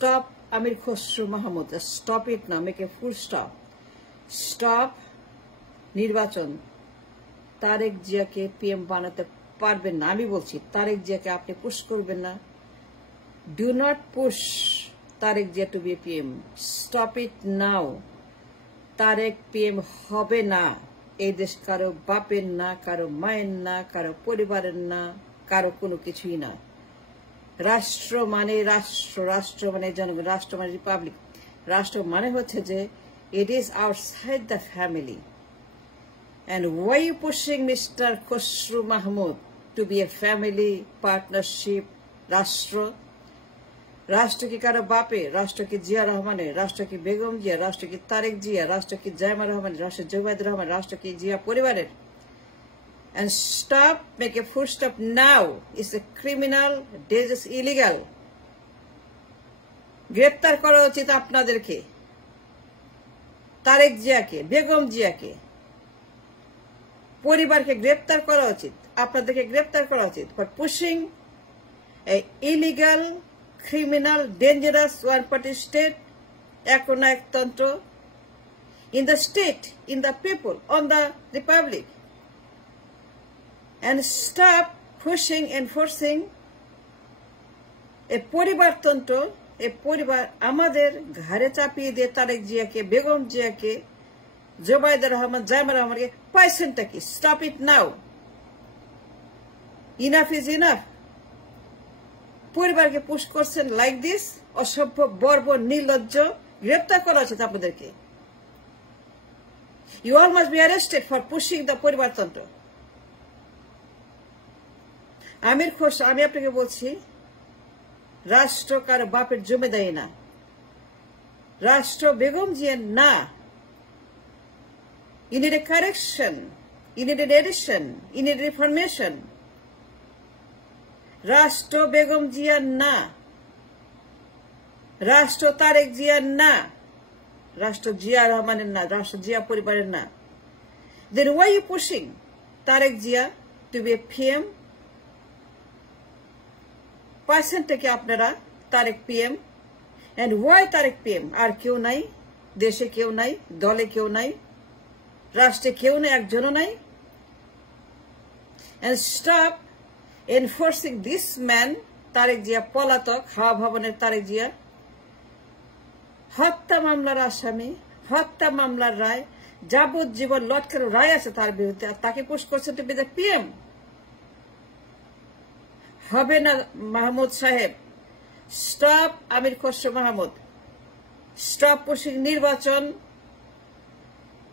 Stop Amir Khosrow Mahmood. Stop it now. Make a full stop. Stop নির্বাচন। তারেক জিয়াকে PM বানাতে পারবেন না। আমি বলছি তারেক জিয়াকে আপনি পুশ করবেন না। Do not push Tarique Zia to be PM. Stop it now. Tarique PM হবে না। এই দেশ কারো বাপের না, কারো মায়ের না, কারো পরিবারের না, কারো কোনো কিছুই না। রাষ্ট্র মানে রাষ্ট্র, রাষ্ট্র মানে জনগণ, রাষ্ট্র মানে রিপাবলিক। রাষ্ট্র মানে হচ্ছে যে it is outside the family. And why are you pushing Mr. Khosrow Mahmood to be a family partnership রাষ্ট্র? রাষ্ট্র কি কারো বাপে? রাষ্ট্র কি জিয়া রহমানের? রাষ্ট্র কি বেগম জিয়া? রাষ্ট্র কি তারেক জিয়া? রাষ্ট্র কি জায়মা রহমান? রাষ্ট্র জুবাইদ রহমান? রাষ্ট্র কি জিয়া পরিবারের? And stop, make a full stop now. It's a criminal, this is illegal. গ্রেপ্তার করা উচিত আপনাদেরকে, তারেক জিয়াকে, বেগম জিয়াকে, পরিবারকে গ্রেপ্তার করা উচিত, আপনাদেরকে গ্রেপ্তার করা উচিত for pushing a illegal, criminal, dangerous one party state, একনা একতন্ত্র in the state, in the people, on the republic. And stop pushing and forcing a পরিবারতন্ত্র, এ পরিবার আমাদের ঘাড়ে চাপিয়ে দিয়ে তারেক জিয়াকে, বেগম জিয়াকে, জুবাইদা রহমান, জায়মা রহমানকে পাইছেনটা কি? Stop it now. Enough is enough. পরিবারকে পুশ করছেন লাইক দিস, অসভ্য, বর্বর, নির্লজ্জ। গ্রেপ্তার করা উচিত আপনাদেরকে। You all must be arrested for pushing the পরিবারতন্ত্র। আমির খোসরো, আমি আপনাকে বলছি, রাষ্ট্র কারো বাপের জমিদারি না। রাষ্ট্র বেগম জিয়ার না। You need a correction. You need an addition. You need reformation. রাষ্ট্র বেগম জিয়ার না। রাষ্ট্র তারেক জিয়ার না। রাষ্ট্র জিয়া রহমানের না। রাষ্ট্র জিয়া পরিবারের না। Then why are you pushing Tarique Zia to be a PM? পার্সেন্টটাকে আপনারা Tarek PM. And why Tarek PM? আর কেউ নাই, দেশে কেউ নাই, দলে কেউ নাই, রাষ্ট্রে কেউ নাই, একজনও নাই। And stop enforcing this man, Tarique Zia পলাতক, হাওয়া ভবনের তারেক জিয়া, হত্যা মামলার আসামি, হত্যা মামলার রায়, যাবজ্জীবন লটকানো রায় আছে তার বিরুদ্ধে, তাকে পুশ করছে টু বি দ্য পিএম। হবে না মাহমুদ সাহেব। Stop Amir Khasru Mahmud. Stop pushing নির্বাচন।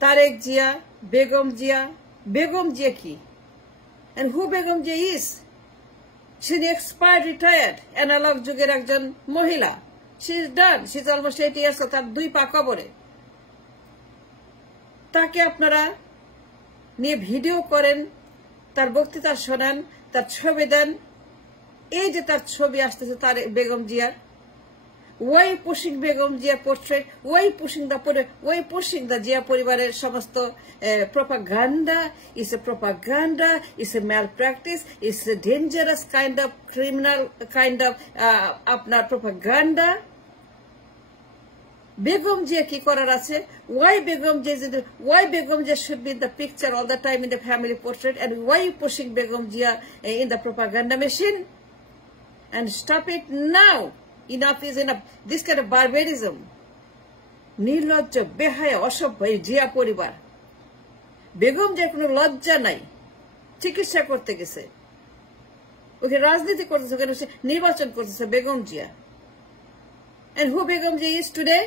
তারেক জিয়া, বেগম জিয়া। বেগম জিয়া কি? And who Begum Zia is? She is expired, retired, analog যুগের একজন মহিলা। She is done, she is almost 80 years. তার 2 পা কবরে। তাকে আপনারা নিয়ে ভিডিও করেন, তার বক্তৃতা শোনান, তার ছবি দেন। এই যে তার ছবি আসতেছে তার বেগম জিয়ার, ওয়াই পুশিং বেগম জিয়ার portrait, why pushing the Zia পরিবারের সমস্ত propaganda. Is a propaganda, is a malpractice, is a dangerous kind of criminal kind of আপনার প্রপাগান্ডা। বেগম জিয়া কি করার আছে? Why Begum Zia should be in the picture all the time in the family portrait, and why pushing Begum Zia in the propaganda machine? And stop it now. Enough is enough. This kind of barbarism. নির্লজ্জ, বেহায়া, অসভ্য এই জিয়া পরিবার। বেগম জিয়ার কোনো লজ্জা নাই। চিকিৎসা করতে গেছে, ওকে রাজনীতি করতেছে, ওখানে নির্বাচন করতেছে Begum Zia. And who Begum Zia is today?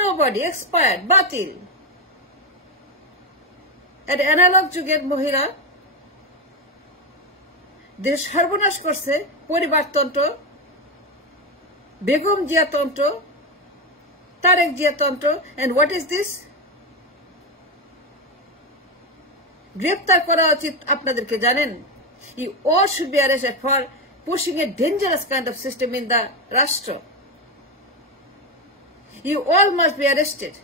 Nobody. Expired, বাতিল। At analog যুগের মহিলা দেশ সর্বনাশ করছে। পরিবারতন্ত্র, বেগম জিয়া তন্ত্র, তারেক জিয়া তন্ত্র। And what is this? গ্রেপ্তার করা উচিত আপনাদেরকে, জানেন? You all should be arrested for pushing a dangerous kind of system in the রাষ্ট্র। You all must be arrested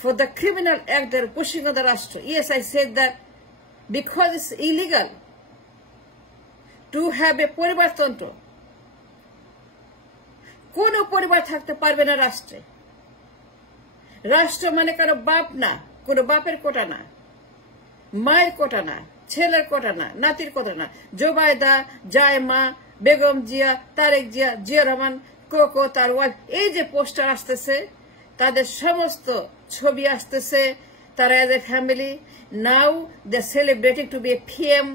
for the criminal act they are pushing on the রাষ্ট্র। Yes, I said that because it's illegal to have a পরিবারতন্ত্র, কোনো পরিবার থাকতে পারবে না রাষ্ট্রে। রাষ্ট্র মানে কারো বাপ না, কোনো বাপের কোটা না, মায়ের কোটা না, ছেলের কোটা না, নাতির কোটা না। জোবায়দা, জায়মা, বেগম জিয়া, তারেক জিয়া, জিয়া রহমান, কোকো, তার ওয়াইফ, এই যে পোস্টার আসতেছে, তাদের সমস্ত ছবি আসতেছে, তারা as a family. Now they celebrating to be a PM.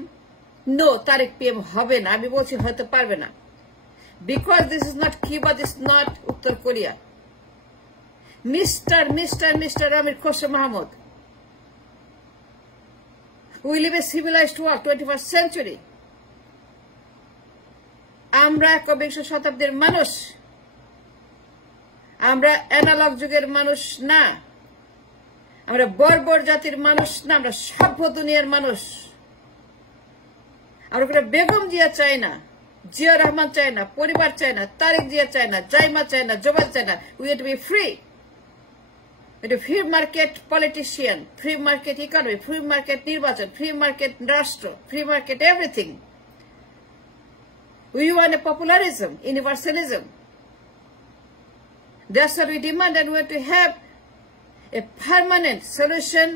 No, Tarek PM হবে না, আমি বলছি হতে পারবে না। Because this is not Cuba, this is not উত্তর Korea. Mister Amir Khasru Mahmud, we live a civilized world, 21st century. আমরা একবিংশ শতাব্দীর মানুষ, আমরা অ্যানালগ যুগের মানুষ না, আমরা বর্বর জাতির মানুষ না, আমরা সভ্য দুনিয়ার মানুষ। আমরা কোনো বেগম জিয়া চাই না, জিয়া রহমান চাই না, পরিবার চাই না, তারেক জিয়া চাই না, জাইমা চাই না, জোবাল চাই না। We have to be free. এটা free market politician, free market economy, free market নির্বাচন, ফ্রি মার্কেট রাষ্ট্র, free market everything. We want a popularism, universalism. That's what we demand, and we want to have a permanent solution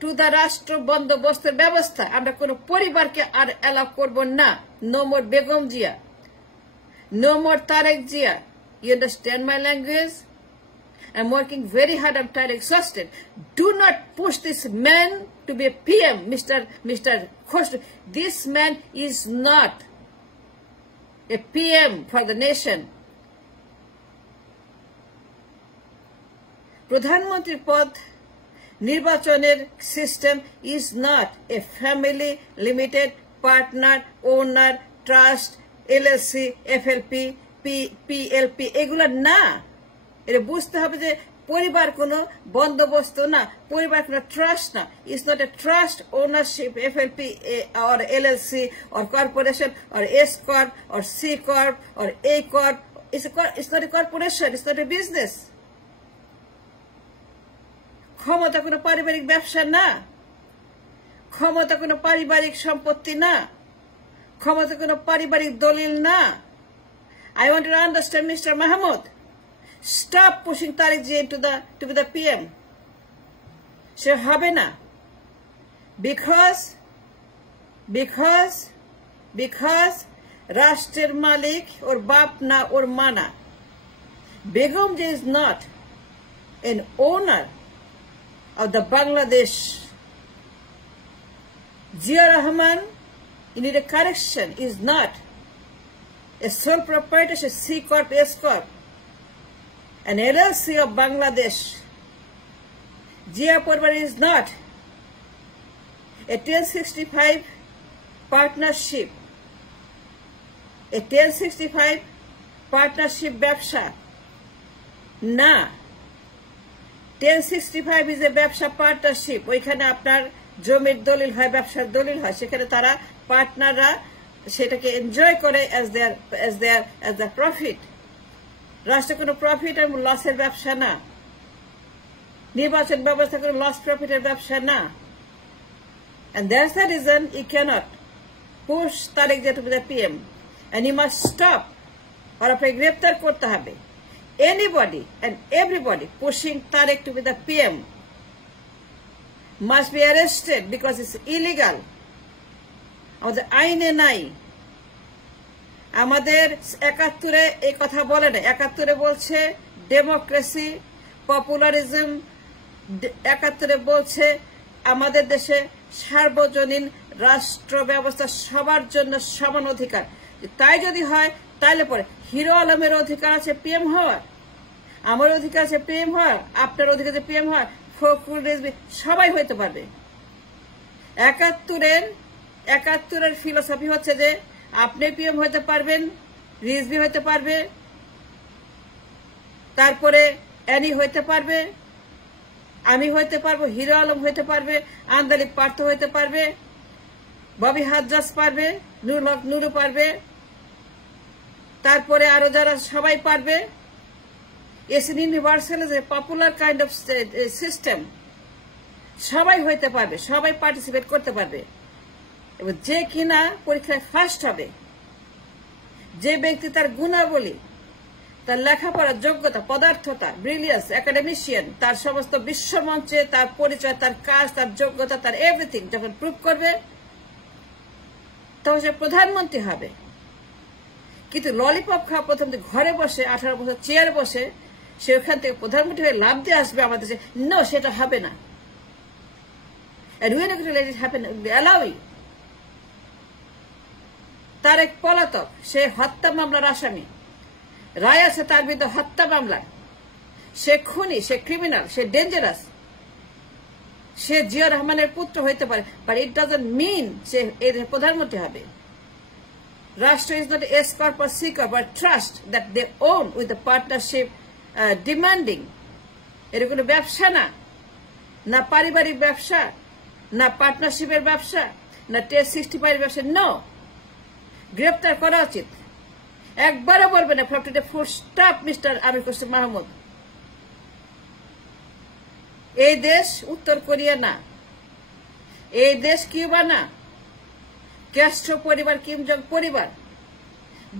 to the রাষ্ট্র বন্দোবস্তের ব্যবস্থা। আমরা কোনো পরিবারকে আর allow করব না। No more Begum Zia, no more Tarique Zia. You understand my language? I'm working very hard. I'm tired, exhausted. Do not push this man to be a PM, Mr. Khosrow. This man is not a PM for the nation. প্রধানমন্ত্রীর পদ নির্বাচনের system is not a family limited partner owner trust LLC FLP PLP এগুলো না। এটা বুঝতে হবে যে পরিবার কোনো বন্দোবস্ত না, পরিবার কোনো ট্রাস্ট না। It's not a trust ownership FLP or LLC or corporation or S corp or C corp or A corp. It's not a corporation. It's not a business. ক্ষমতা কোনো পারিবারিক ব্যবসা না, ক্ষমতা কোনো পারিবারিক সম্পত্তি না, ক্ষমতা কোনো পারিবারিক দলিল না। I want to understand, Mr. Mahmood. Stop pushing Tariq Jia to be the PM. সে হবে না। Because রাষ্ট্রের মালিক ওর বাপ না, ওর মা না। Begum Zia is not an owner of the Bangladesh. Zia Rahman, you need a correction, is not a sole proprietorship, C Corp, S Corp, an LLC of Bangladesh. Zia Parvar is not a 1065 partnership. A 1065 partnership ব্যবসা না। 1065 is a ব্যবসা partnership. ওইখানে আপনার জমির দলিল হয়, ব্যবসার দলিল হয়, সেখানে তারা পার্টনাররা সেটাকে এনজয় করে as their প্রফিট। রাষ্ট্র কোনো প্রফিট আর লসের ব্যবসা না, নির্বাচন ব্যবস্থা কোনো লস প্রফিটের ব্যবসা না। And that's the reason you cannot push Tariq Jia to be the PM, and you must stop, or আপনাকে গ্রেপ্তার করতে হবে। Anybody and everybody pushing Tariq to be the PM must be arrested because it's illegal. আমাদের আইনে নাই। আমাদের 71-এ এই কথা বলে না। 71-এ বলছে ডেমোক্রেসি, পপুলারিজম। 71-এ বলছে আমাদের দেশে সার্বজনীন রাষ্ট্র ব্যবস্থা, সবার জন্য সমান অধিকার। তাই যদি হয় তাহলে পরে হিরো আলমের অধিকার আছে PM হওয়ার, আমার অধিকার আছে PM হওয়ার, আপনার অধিকার আছে PM হওয়ার, ফখরুল রিজভী সবাই হইতে পারবে। 71-এর ফিলোসফি হচ্ছে যে আপনি PM হইতে পারবেন, রিজভী হইতে পারবে, তারপরে অ্যানি হইতে পারবে, আমি হইতে পারবো, হিরো আলম হইতে পারবে, আন্দালিক পার্থ হইতে পারবে, ববি হাজ্জাজ পারবে, নুরু পারবে, তারপরে আরো যারা সবাই পারবে। It's an universal, is a popular kind of system. সবাই হইতে পারবে, সবাই পার্টিসিপেট করতে পারবে। এবং যে কিনা পরীক্ষায় ফার্স্ট হবে, যে ব্যক্তি তার গুণাবলী, তার লেখাপড়ার যোগ্যতা, পদার্থতা, ব্রিলিয়ান্স, একাডেমিশিয়ান, তার সমস্ত বিশ্বমঞ্চে তার পরিচয়, তার কাজ, তার যোগ্যতা, তার এভরিথিং যখন প্রুভ করবে তখন সে প্রধানমন্ত্রী হবে। কিন্তু ললিপপ খাওয়া প্রথম ঘরে বসে 18 বছর চেয়ারে বসে সে ওখান থেকে প্রধানমন্ত্রী হয়ে লাভ দিয়ে আসবে আমাদের দেশে, নো, সেটা হবে না। And we're not going to let it happen, allow it. Tarique পলাতক, সে হত্যা মামলার আসামি, রায় আছে তার বিরুদ্ধে হত্যা মামলা, সে খুনি, সে ক্রিমিনাল, সে ডেঞ্জারাস, সে জিয়া রহমানের পুত্র হইতে পারে, বাট ইট ডাজন্ট মিন সে এর প্রধানমন্ত্রী হবে। রাষ্ট্র is not a corp or seeker but trust that they own with the partnership demanding. এর কোনো ব্যবসা না, না পারিবারিক ব্যবসা, না পার্টনারশিপের ব্যবসা, না টেস্ট 65 ব্যবসা। নো, গ্রেপ্তার করা উচিত। একবারও বলবে না full stop mister Amir Khasru Mahmud. এই দেশ উত্তর কোরিয়া না, এই দেশ কিউবা না, ক্যাস্ট্রো পরিবার, কিম জং পরিবার,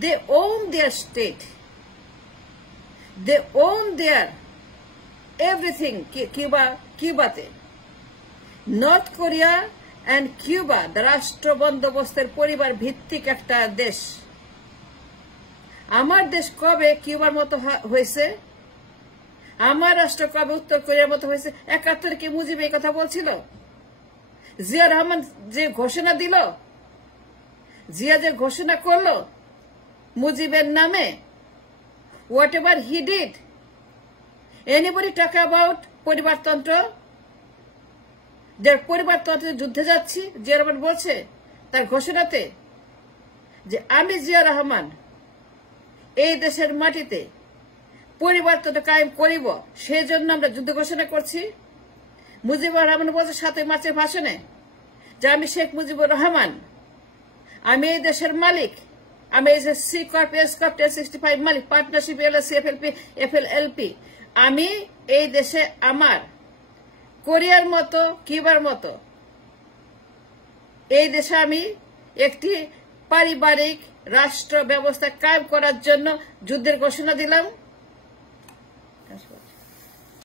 they own their state, they own their everything. কিউবাতে নর্থ কোরিয়া অ্যান্ড কিউবা রাষ্ট্র বন্দোবস্তের পরিবার ভিত্তিক একটা দেশ। আমার দেশ কবে কিউবার মতো হয়েছে? আমার রাষ্ট্র কবে উত্তর কোরিয়ার মতো হয়েছে? 71 কি মুজিব এই কথা বলছিল? জিয়া রহমান যে ঘোষণা দিল, জিয়া যে ঘোষণা করলো মুজিবের নামে, whatever he did, anybody talk about পরিবারতন্ত্র? যে পরিবারতন্ত্রের যুদ্ধে যাচ্ছি, জিয়া রহমান বলছে তার ঘোষণাতে যে আমি জিয়া রহমান এই দেশের মাটিতে পরিবারতন্ত্র কায়েম করিব, সেজন্য আমরা যুদ্ধ ঘোষণা করছি। মুজিবুর রহমান বলছে 7 মার্চের ভাষণে যে আমি শেখ মুজিবুর রহমান, আমি এই দেশের মালিক, আমি এই যে সি কর্প, এস কর্প, 1065 মালিক, পার্টনারশিপ, এলএলসি, এফএলপি, এফএলএলপি, আমি এই দেশে আমার কোরিয়ার মতো, কিউবার মতো এই দেশে আমি একটি পারিবারিক রাষ্ট্র ব্যবস্থা কায়েম করার জন্য যুদ্ধের ঘোষণা দিলাম।